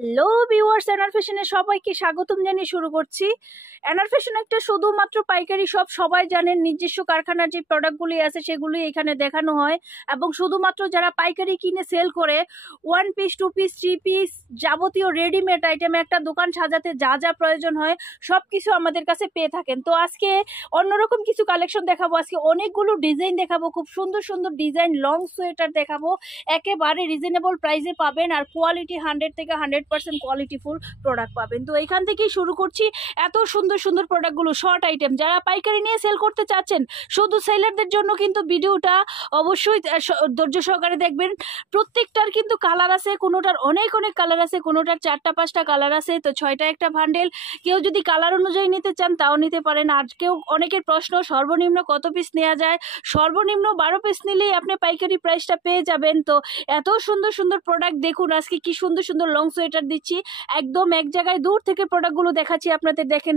Hello viewers, NR ফ্যাশনে সবাইকে স্বাগতম জানিয়ে শুরু করছি। এনআর ফ্যাশন একটা শুধুমাত্র পাইকারি শপ, সবাই জানেন। নিজস্ব কারখানার যে প্রোডাক্টগুলি আছে সেগুলি এখানে দেখানো হয় এবং শুধুমাত্র যারা পাইকারি কিনে সেল করে 1 পিস 2 পিস 3 পিস যাবতীয় রেডিমেড আইটেমে একটা দোকান সাজাতে যা যা প্রয়োজন হয় সব কিছু আমাদের কাছে পেয়ে থাকেন। তো আজকে অন্যরকম কিছু কালেকশন দেখাবো, আজকে অনেকগুলো ডিজাইন দেখাবো, খুব সুন্দর সুন্দর ডিজাইন লং সোয়েটার দেখাবো, একেবারে রিজনেবল প্রাইসে পাবেন আর কোয়ালিটি 100 থেকে 100% কোয়ালিটিফুল প্রোডাক্ট পাবেন। তো এখান থেকেই শুরু করছি। এত সুন্দর সুন্দর প্রোডাক্টগুলো, শর্ট আইটেম, যারা পাইকারি নিয়ে সেল করতে চাচ্ছেন শুধু সেলারদের জন্য কিন্তু ভিডিওটা অবশ্যই ধৈর্য সহকারে দেখবেন। প্রত্যেকটার কিন্তু কালার আছে, কোনোটার অনেক অনেক কালার আছে, কোনোটার 4টা 5টা কালার আছে, তো 6টা একটা বান্ডেল। কেউ যদি কালার অনুযায়ী নিতে চান তাও নিতে পারেন। আর কেউ অনেকের প্রশ্ন সর্বনিম্ন কত পিস নেওয়া যায়, সর্বনিম্ন 12 পিস নিলেই আপনি পাইকারি প্রাইসটা পেয়ে যাবেন। তো এত সুন্দর সুন্দর প্রোডাক্ট দেখুন, আজকে কি সুন্দর সুন্দর লং সোয়েটার দিচ্ছি, একদম এক জায়গায় দূর থেকে প্রোডাক্টগুলো দেখাচ্ছি আপনাদের। দেখেন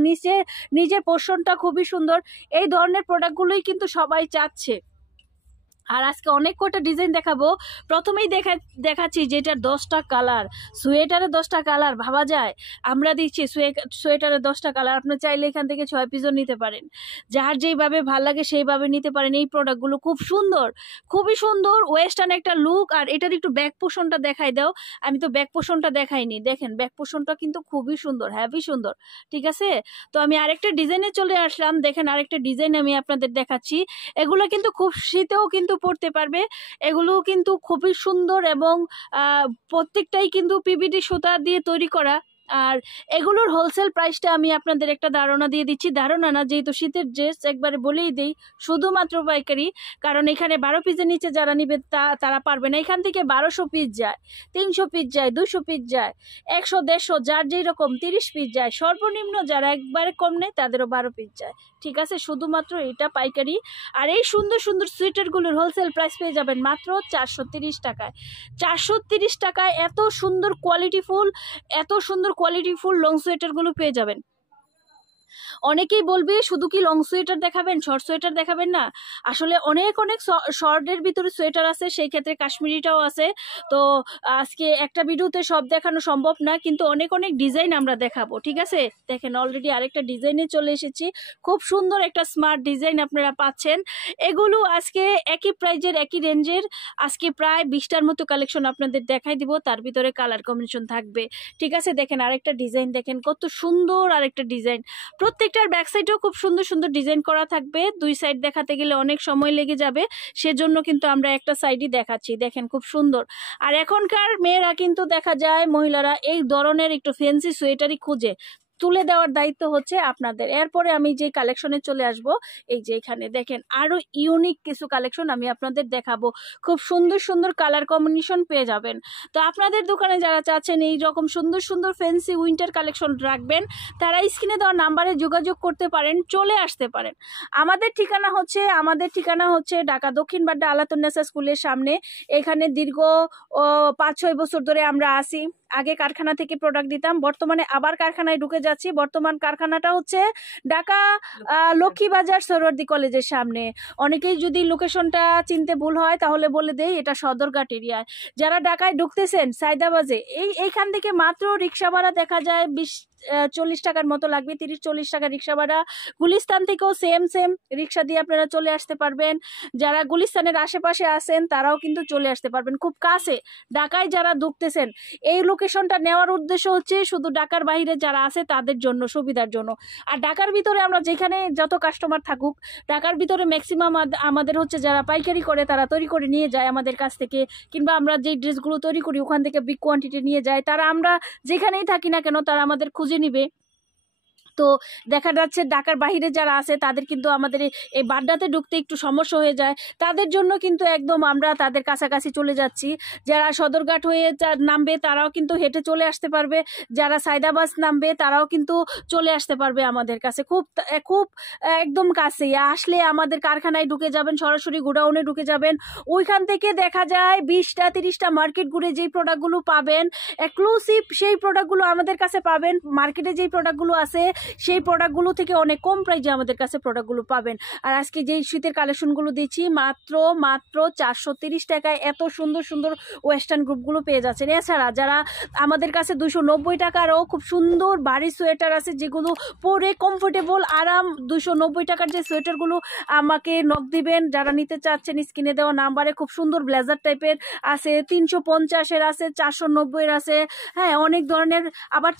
নিজের পোর্শনটা খুবই সুন্দর, এই ধরনের প্রোডাক্টগুলোই কিন্তু সবাই চাচ্ছে। আর আজকে অনেক কটা ডিজাইন দেখাবো। প্রথমেই দেখাচ্ছি যেটা 10টা কালার, সোয়েটারে 10টা কালার ভাবা যায়। আমরা দিচ্ছি সোয়েটারে 10টা কালার, আপনি চাইলে এখান থেকে 6 পিসও নিতে পারেন, যার যেইভাবে ভাল লাগে সেইভাবে নিতে পারেন। এই প্রোডাক্টগুলো খুব সুন্দর, খুবই সুন্দর, ওয়েস্টার্ন একটা লুক। আর এটার একটু ব্যাক পোর্শনটা দেখাই দাও, আমি তো ব্যাক পোর্শনটা দেখাইনি। দেখেন ব্যাক পোর্শনটা কিন্তু খুবই সুন্দর, হ্যাভি সুন্দর, ঠিক আছে। তো আমি আরেকটা ডিজাইনে চলে আসলাম। দেখেন আরেকটা ডিজাইন আমি আপনাদের দেখাচ্ছি। এগুলো কিন্তু খুব শীতেও কিন্তু পড়তে পারবে, এগুলো কিন্তু খুবই সুন্দর এবং প্রত্যেকটাই কিন্তু পিভিডি সুতা দিয়ে তৈরি করা। আর এগুলোর হোলসেল প্রাইসটা আমি আপনাদের একটা ধারণা দিয়ে দিচ্ছি, ধারণা না, যেহেতু শীতের ড্রেস একবারে বলেই দিই শুধুমাত্র পাইকারি, কারণ এখানে 12 পিসের নিচে যারা নিবে তারা পারবে না। এখান থেকে 1200 পিস যায়, 300 পিস যায়, 200 পিস যায়, 100 150, যার যেই রকম 30 পিস যায়, সর্বনিম্ন যারা একবারে কম নেই তাদেরও 12 পিস যায়, ঠিক আছে। শুধুমাত্র এটা পাইকারি। আর এই সুন্দর সুন্দর সোয়েটারগুলোর হোলসেল প্রাইস পেয়ে যাবেন মাত্র 430 টাকায়। 430 টাকায় এত সুন্দর কোয়ালিটিফুল লং সোয়েটারগুলো পেয়ে যাবেন। অনেকেই বলবে শুধু কি লং সোয়েটার দেখাবেন, শর্ট সোয়েটার দেখাবেন না? আসলে অনেক অনেক শর্টের ভিতরে সোয়েটার আছে, সেই ক্ষেত্রে কাশ্মীরিটাও আছে। তো আজকে একটা ভিডিওতে সব দেখানো সম্ভব না, কিন্তু অনেক অনেক ডিজাইন আমরা দেখাবো, ঠিক আছে। দেখেন অলরেডি আরেকটা ডিজাইনে চলে এসেছি, খুব সুন্দর একটা স্মার্ট ডিজাইন আপনারা পাচ্ছেন। এগুলো আজকে একই প্রাইজের, একই রেঞ্জের, আজকে প্রায় 20টার মতো কালেকশন আপনাদের দেখাই দিব, তার ভিতরে কালার কম্বিনেশন থাকবে, ঠিক আছে। দেখেন আরেকটা ডিজাইন, দেখেন কত সুন্দর আরেকটা ডিজাইন। প্রত্যেকটার ব্যাক সাইডেও খুব সুন্দর সুন্দর ডিজাইন করা থাকবে, দুই সাইড দেখাতে গেলে অনেক সময় লেগে যাবে, সেজন্য কিন্তু আমরা একটা সাইডই দেখাচ্ছি। দেখেন খুব সুন্দর। আর এখনকার মেয়েরা কিন্তু দেখা যায়, মহিলারা এই ধরনের একটু ফ্যান্সি সোয়েটারই খুঁজে, তুলে দেওয়ার দায়িত্ব হচ্ছে আপনাদের। এরপরে আমি যে কালেকশনে চলে আসব, এই যে এখানে দেখেন আরো ইউনিক কিছু কালেকশন আমি আপনাদের দেখাবো, খুব সুন্দর সুন্দর কালার কম্বিনেশন পেয়ে যাবেন। তো আপনাদের দোকানে যারা চাচ্ছেন এই রকম সুন্দর সুন্দর ফ্যান্সি উইন্টার কালেকশন রাখবেন, তারা স্ক্রিনে দেওয়া নাম্বারে যোগাযোগ করতে পারেন, চলে আসতে পারেন। আমাদের ঠিকানা হচ্ছে ঢাকা দক্ষিণ বাড্ডা আলাতুন্নেসা স্কুলের সামনে। এখানে দীর্ঘ 5-6 বছর ধরে আমরা আসি। আগে কারখানা থেকে প্রোডাক্ট দিতাম, বর্তমানে আবার কারখানায় ঢুকে যাচ্ছি। বর্তমান কারখানাটা হচ্ছে ঢাকা লক্ষ্মীবাজার সরোয়ার্দী কলেজের সামনে। অনেকেই যদি লোকেশনটা চিনতে ভুল হয় তাহলে বলে দেই, এটা সদরঘাট এরিয়ায়। যারা ঢাকায় ঢুকতেছেন সায়দাবাজে, এইখান থেকে মাত্র রিক্সা ভাড়া দেখা যায় 20-40 টাকার মতো লাগবে, 30-40 টাকা রিক্সা ভাড়া। গুলিস্তান থেকেও সেম রিক্সা দিয়ে আপনারা চলে আসতে পারবেন। যারা গুলিস্তানের আশেপাশে আছেন তারাও কিন্তু চলে আসতে পারবেন, খুব কাছে। ঢাকায় যারা ঢুকতেছেন, এই লোকেশনটা নেওয়ার উদ্দেশ্য হচ্ছে শুধু ঢাকার বাইরে যারা আছে তাদের জন্য, সুবিধার জন্য। আর ঢাকার ভিতরে আমরা যেখানে যত কাস্টমার থাকুক, ঢাকার ভিতরে ম্যাক্সিমাম আমাদের হচ্ছে যারা পাইকারি করে তারা তৈরি করে নিয়ে যায় আমাদের কাছ থেকে, কিংবা আমরা যে ড্রেসগুলো তৈরি করি ওখান থেকে বিগ কোয়ান্টিটি নিয়ে যায়, তারা আমরা যেখানেই থাকি না কেন তারা আমাদের খুঁজে নিবে। তো দেখা যাচ্ছে ঢাকার বাইরে যারা আছে তাদের কিন্তু আমাদের এই বাড্ডাতে ঢুকতে একটু সমস্যা হয়ে যায়, তাদের জন্য কিন্তু একদম আমরা তাদের কাছাকাছি চলে যাচ্ছি। যারা সদরঘাট হয়ে নামবে তারাও কিন্তু হেঁটে চলে আসতে পারবে, যারা সায়দাবাজ নামবে তারাও কিন্তু চলে আসতে পারবে আমাদের কাছে, খুব খুব একদম কাছে। আসলে আমাদের কারখানায় ঢুকে যাবেন, সরাসরি গোডাউনে ঢুকে যাবেন, ওইখান থেকে দেখা যায় 20টা 30টা মার্কেট ঘুরে যেই প্রোডাক্টগুলো পাবেন এক্সক্লুসিভ, সেই প্রোডাক্টগুলো আমাদের কাছে পাবেন। মার্কেটে যেই প্রোডাক্টগুলো আছে সেই প্রোডাক্টগুলো থেকে অনেক কম প্রাইজে আমাদের কাছে প্রোডাক্টগুলো পাবেন। আর আজকে যেই শীতের কালেকশনগুলো দিচ্ছি মাত্র 430 টাকায় এত সুন্দর সুন্দর ওয়েস্টার্ন গ্রুপগুলো পেয়ে যাচ্ছেন। এছাড়া যারা আমাদের কাছে 290 টাকারও খুব সুন্দর ভারী সোয়েটার আছে, যেগুলো পরে কমফোর্টেবল আরাম। 290 টাকার যে সোয়েটারগুলো আমাকে নক দিবেন যারা নিতে চাচ্ছেন, স্ক্রিনে দেওয়া নাম্বারে। খুব সুন্দর ব্লেজার টাইপের আছে, 350-এর আছে, 490-এর আছে, হ্যাঁ অনেক ধরনের। আবার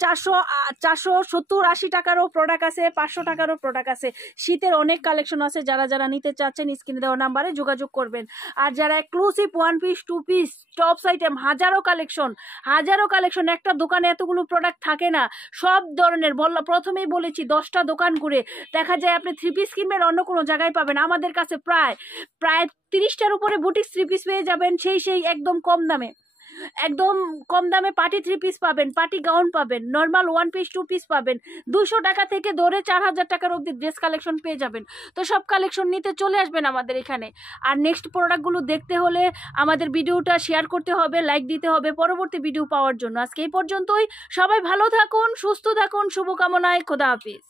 470-80 টাকারও প্রোডাক্ট আছে, 500 টাকারও প্রোডাক্ট আছে। শীতের অনেক কালেকশন আছে, যারা যারা নিতে চাচ্ছেন স্ক্রিনে দেওয়া নাম্বারে যোগাযোগ করবেন। আর যারা exclusive 1 piece 2 piece tops item, হাজারো কালেকশন, একটা দোকানে এতগুলো প্রোডাক্ট থাকে না। সব ধরনের প্রথমেই বলেছি 10টা দোকান ঘুরে দেখা যায় আপনি 3 পিস কিনবেন অন্য কোনো জায়গায় পাবেন, আমাদের কাছে প্রায় 30টার উপরে বুটিক 3 পিস পেয়ে যাবেন। সেই একদম কম দামে পার্টি 3 পিস পাবেন, পার্টি গাউন পাবেন, নর্মাল 1 পিস 2 পিস পাবেন। 200 টাকা থেকে ধরে 4000 টাকার অবধি ড্রেস কালেকশন পেয়ে যাবেন। তো সব কালেকশন নিতে চলে আসবেন আমাদের এখানে। আর নেক্সট প্রোডাক্টগুলো দেখতে হলে আমাদের ভিডিওটা শেয়ার করতে হবে, লাইক দিতে হবে পরবর্তী ভিডিও পাওয়ার জন্য। আজকে এই পর্যন্তই। সবাই ভালো থাকুন, সুস্থ থাকুন, শুভকামনায়। খোদা হাফিজ।